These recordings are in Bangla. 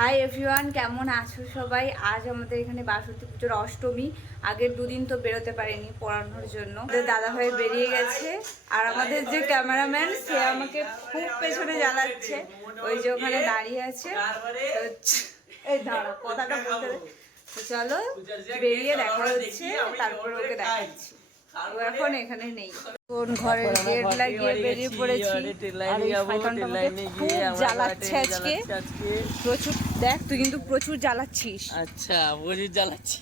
হাই এভরিওয়ান, কেমন আছো সবাই? আজ আমাদের এখানে বাসন্তী পুজোর অষ্টমী। আগের দুদিন তো বেরোতে পারিনি পড়ানোর জন্য। দাদা ভাই বেরিয়ে গেছে, আর আমাদের যে ক্যামেরাম্যান সে আমাকে খুব পেছনে জ্বালাচ্ছে। ওই যে ওখানে দাঁড়িয়ে আছে। এই দাঁড়া, কথাটা বলতে চলো বেরিয়ে দেখা হচ্ছে, তারপরে ওকে দেখাচ্ছি। ও এখন এখানে নেই, কোন ঘরের গেট লাগিয়ে বেরিয়ে পড়েছি। আর এই শয়তানটা আমাকে খুব জ্বালাচ্ছে আজকে প্রচুর। দেখ তুই কিন্তু প্রচুর জ্বালাচ্ছিস। আচ্ছা, প্রচুর জ্বালাচ্ছি।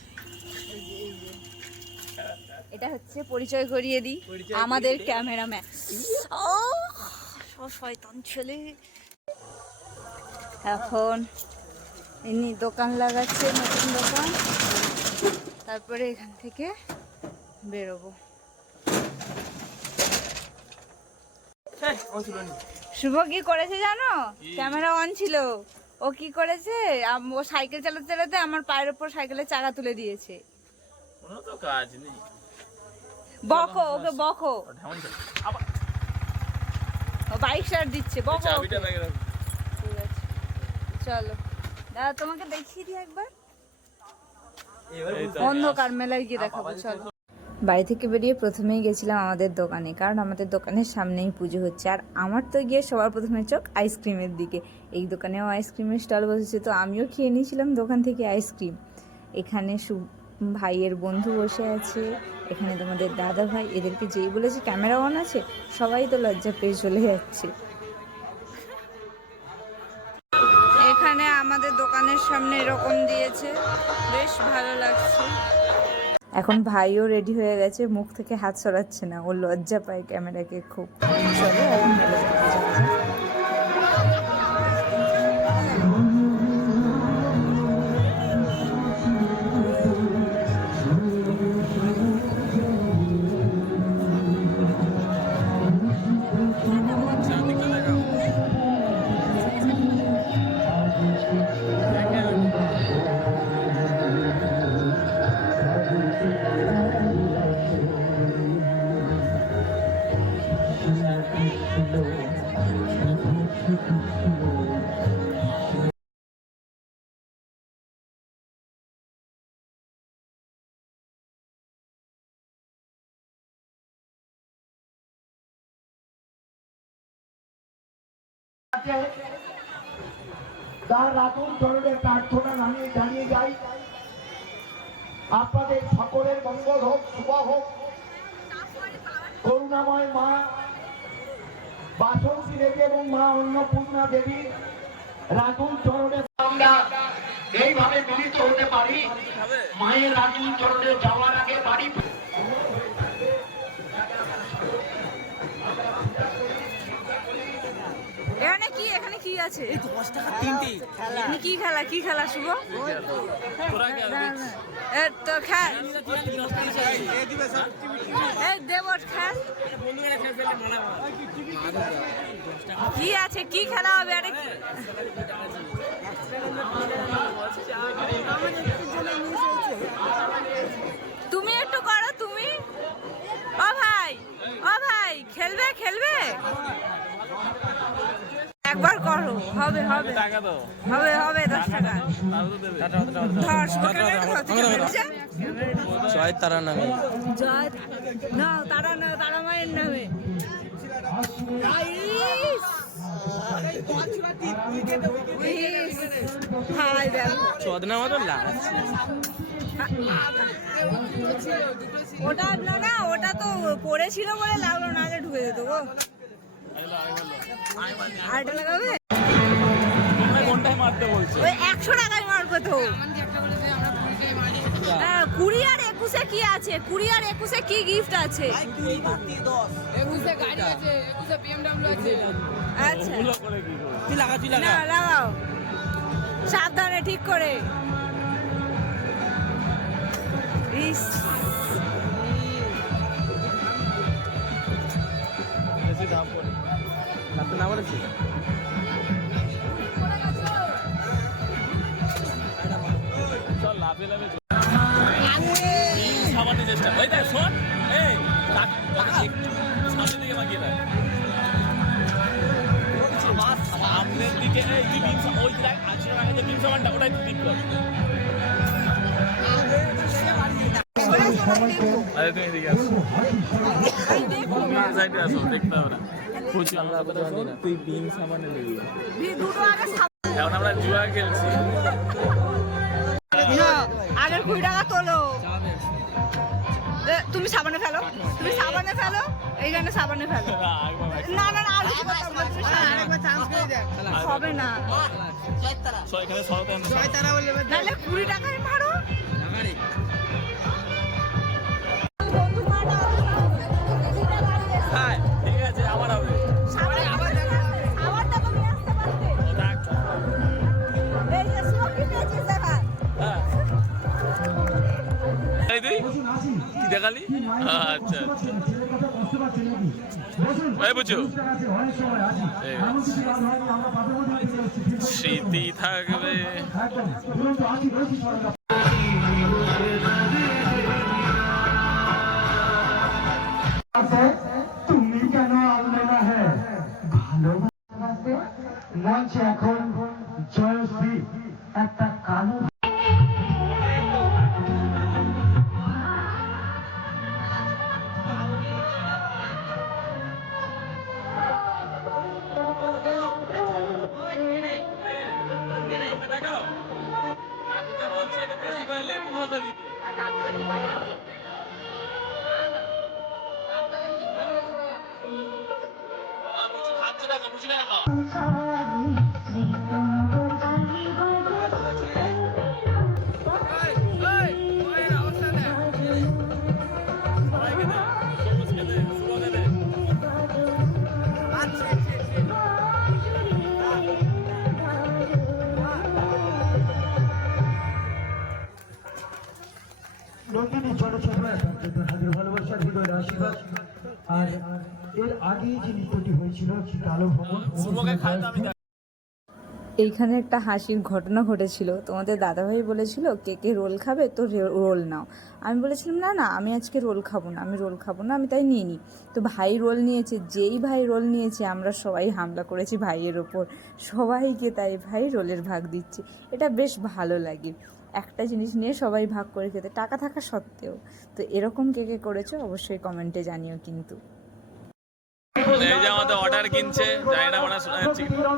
এটা হচ্ছে পরিচয় করিয়ে দিই, আমাদের ক্যামেরাম্যান। ও শয়তান ছেলে। এখন ইনি দোকান লাগাচ্ছে, নতুন দোকান। তারপরে এখান থেকে বেরোবো। শুভ কি করেছে জানো? ক্যামেরা অন ছিল, ও কি করেছে, ও সাইকেল চালাতে চালাতে আমার পায়ের উপর সাইকেলের চাকা তুলে দিয়েছে। কোনো তো কাজ নেই, বকো ওকে, বকো। ও বাইক স্টার্ট দিচ্ছে, বকো। চাবিটা ব্যাগে রাখো। ঠিক আছে চলো দাদা, তোমাকে দেখিয়ে দিই একবার। অন্ধকার মেলায় গিয়ে দেখাবো, চলো। বাড়ি থেকে বেরিয়ে প্রথমেই গেছিলাম আমাদের দোকানে, কারণ আমাদের দোকানের সামনেই পুজো হচ্ছে। আর আমার তো গিয়ে সবার প্রথমে চোখ আইসক্রিমের দিকে। এই দোকানেও আইসক্রিমের স্টল বসেছে, তো আমিও খেয়ে নিয়েছিলাম দোকান থেকে আইসক্রিম। এখানে ভাইয়ের বন্ধু বসে আছে, এখানে তোমাদের দাদা ভাই। এদেরকে যেই বলেছে ক্যামেরা অন আছে, সবাই তো লজ্জা পেয়ে চলে যাচ্ছে। এখানে আমাদের দোকানের সামনে এরকম দিয়েছে, বেশ ভালো লাগছে। এখন ভাইও রেডি হয়ে গেছে, মুখ থেকে হাত সরাচ্ছে না, ও লজ্জা পায় ক্যামেরাকে খুব। চলো এখন মেলা দেখতে যাওয়া যাক। তার রাতুল চরণে প্রার্থনা জানিয়ে যাই, আপনাদের সকলের মঙ্গল হোক, শুভ হোক। করুণাময় মা বাসন্তী দেবী এবং মা অন্নপূর্ণা দেবী রাতুল চরণে আমরা এইভাবে মিলিত হতে পারি। মায়ের রাতুল চরণে যাওয়ার আগে বাড়ি এখানে কি আছে? 10 টাকা তিনটি খেলা। কি খেলা? কি খেলা শুভ? তো খেল, দেবর খেল। কি আছে? কি খেলা হবে? আরে তুমি একটু করো, তুমি। ও ভাই, ও ভাই, খেলবে খেলবে একবার করো, হবে হবে হবে হবে। 10 টাকা জয় তারা নামে, জয় না, তারা না, তারা মায়ের নামে। ওটা না না, ওটা তো পড়েছিল বলে লাগলো, না ঢুকে যেত গো। আরেকটা লাগাবে? ওই 100 টাকায় মারবো তো। 20 আর 21-এ কি আছে? 20 আর 21-এ কি গিফট আছে? 21-এ গাড়ি আছে, 21-এ BMW আছে। আচ্ছা তুই লাগা না, লাগাও সাবধানে, ঠিক করে। ইস, দাম করে না বলেছি। চল লাভে লাভে সামান্য চেষ্টা। ওই দেখ শোন, এই সামনের দিকে মাগিয়ে দেয়, সামনের দিকে। ওই দেখ 80 টাকা দিয়ে সাবানটা ওটাই ঠিক কর। আরে তুমি এদিকে আসো, সাইডে আসো, দেখতে হবে না। তুই বিন সাবানে দিবি। এখন আমরা জুয়া খেলছি। আগের 20 টাকা তোলো। তুমি সাবানে ফেলো, তুমি সাবানে ফেলো, এইখানে সাবানে ফেলো। না না না, আর কিছু করতে হবে না, তুমি আরেকবার চান্স করে দেখ। হবে না, এখানে 6 টাকা নাহলে 20 টাকায় মারো। হ্যাঁ ঠিক আছে, আবার হবে। সাবানটা তো নিয়ে আসতে পারতে। এই যে সুকি পেয়েছিস এবার। হ্যাঁ এই তুই কি দেখালি? আচ্ছা আচ্ছা, এই বুঝছো, স্মৃতি থাকবে। তুমি কেন আনলে না? হ্যাঁ ভালোবাসে মঞ্চে এখন জয়শ্রী একটা কালো নন্দিনী ছোট ছোট হাজার ভালোবাসার হৃদয়ের আশীর্বাদ। আর এর আগে যে নৃত্যটি হয়েছিল কালো ভবন, এইখানে একটা হাসির ঘটনা ঘটেছিল। তোমাদের দাদাভাই বলেছিল কে কে রোল খাবে, তো রোল নাও। আমি বলেছিলাম না না, আমি আজকে রোল খাবো না, আমি রোল খাবো না, আমি তাই নিয়ে নিই। তো ভাই রোল নিয়েছে, যেই ভাই রোল নিয়েছে আমরা সবাই হামলা করেছি ভাইয়ের ওপর, সবাইকে তাই ভাই রোলের ভাগ দিচ্ছে। এটা বেশ ভালো লাগে, একটা জিনিস নিয়ে সবাই ভাগ করে খেতে, টাকা থাকা সত্ত্বেও। তো এরকম কে কে করেছো অবশ্যই কমেন্টে জানিও কিন্তু। এই যে আমাদের অর্ডার কিনছে, জানি না ওরা শোনা যাচ্ছে কিনা।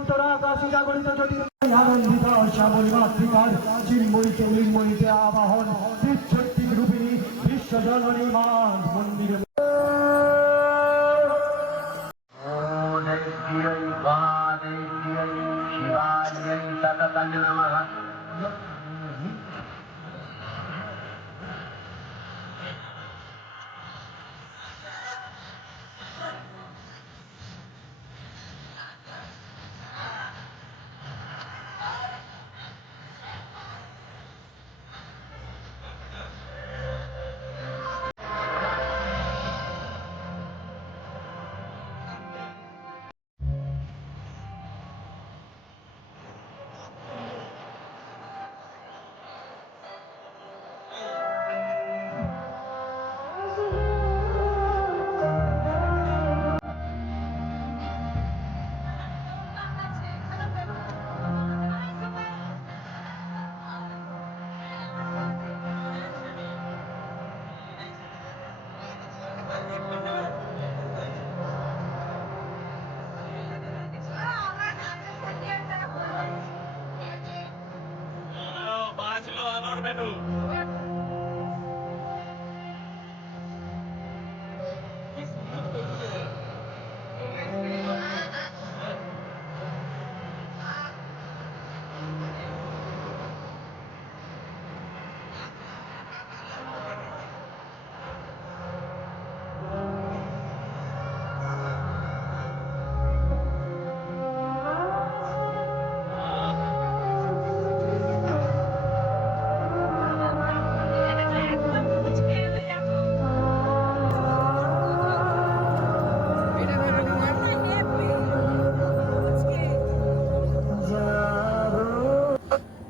আবাহন রূপিণী বিশ্বজননী মা মন্দিরে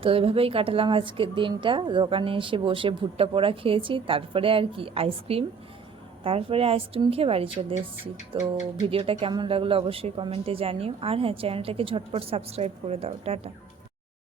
তো এভাবেই কাটালাম আজকের দিনটা। দোকানে এসে বসে ভুট্টা পোড়া খেয়েছি, তারপরে আর কি আইসক্রিম, তারপরে আইসক্রিম খেয়ে বাড়ি চলে এসেছি। তো ভিডিওটা কেমন লাগলো অবশ্যই কমেন্টে জানিও। আর হ্যাঁ, চ্যানেলটাকে ঝটপট সাবস্ক্রাইব করে দাও। টাটা।